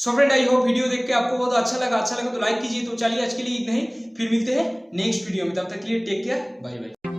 So friend I hope video देख के आपको बहुत अच्छा लगा तो लाइक कीजिए। तो चलिए आज के लिए इतना ही, फिर मिलते हैं नेक्स्ट वीडियो में, तब तक के लिए टेक केयर, बाय बाय।